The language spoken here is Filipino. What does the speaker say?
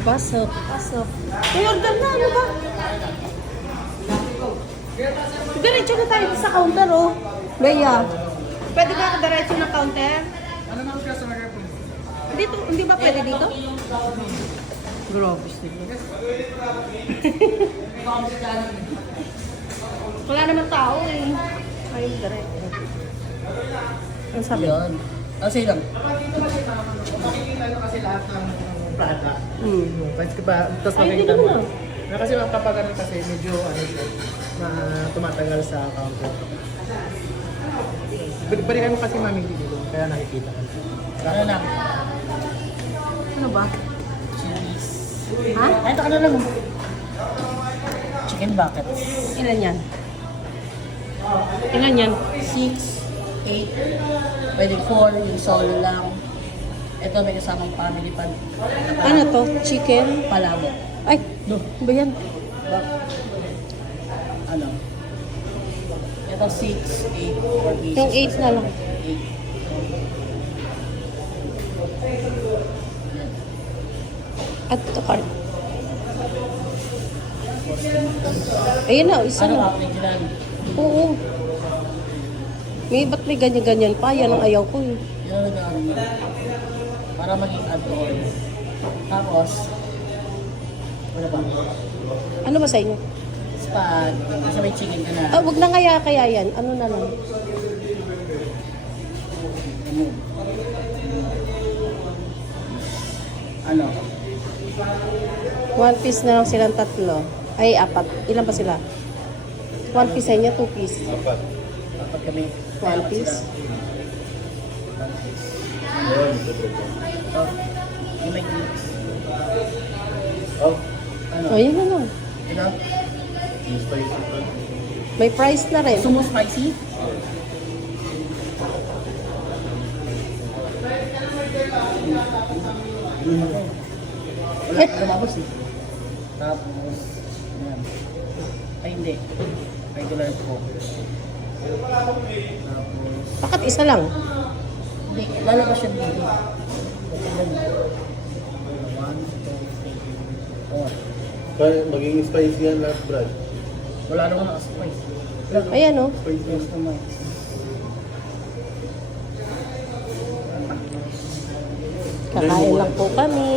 Pasok, pasok. May order na, ano ba? Diretso na tayo sa counter, oh. Bea, pwede ba ako diretso na counter? Ano naman siya sa lagay po? Dito, hindi ba pwede dito? Grabe sila. Wala naman tao eh. Ayun, diretso. Ano sabi? Yan. Kasi lang. Makikita nyo kasi lahat ng plata. Pwede ka ba? Tapos Ay, hindi makikita mo. naman. Na kasi kapag ganun kasi medyo ano siya, tumatagal sa counter. Balikan mo kasi mami dito, kaya nakikita ka. Ano lang? Ano ba? Cheese. Ha? Kahit ano lang. Chicken bucket. Ilan yan? Ilan yan? 6, 8, pwede 4, yung solo lang. Ito may kasamang family pan. Ano to? Chicken? Palabo. Ay, No. ano ba yan? Ano? Ito 6, 8, 4 pieces. Yung 8 na lang. 8. At to cart. Ayun na, isa Ano na. ako original? Oo. Ba't may ganyan-ganyan pa? Yan ang ayaw ko eh. Yun ang para maging add-on. Tapos, wala ba? Ano ba sa inyo? Spag, kasi may chicken ka na. Ah, wag na kaya yan. Ano na lang? Ano? One piece na lang silang tatlo. Ay, apat. Ilan pa sila? One piece sa inyo, two piece. Dapat kami. One piece. Oh, yung may mix. Ano? Oh, yun na lang. Ito? May price na rin. Gusto mo spicy? Wala, lumabas eh. Tapos, ayan. Ay hindi. Regular po. Tapos, Bakit isa lang? hindi, lalabas siya dito. Ayan. 1, 2, 3, 4. Kaya magiging spicy yan lahat, Brad. Wala naman naka-spice. Ayan oh. Spicy yan. Customize. Kakain lang po kami.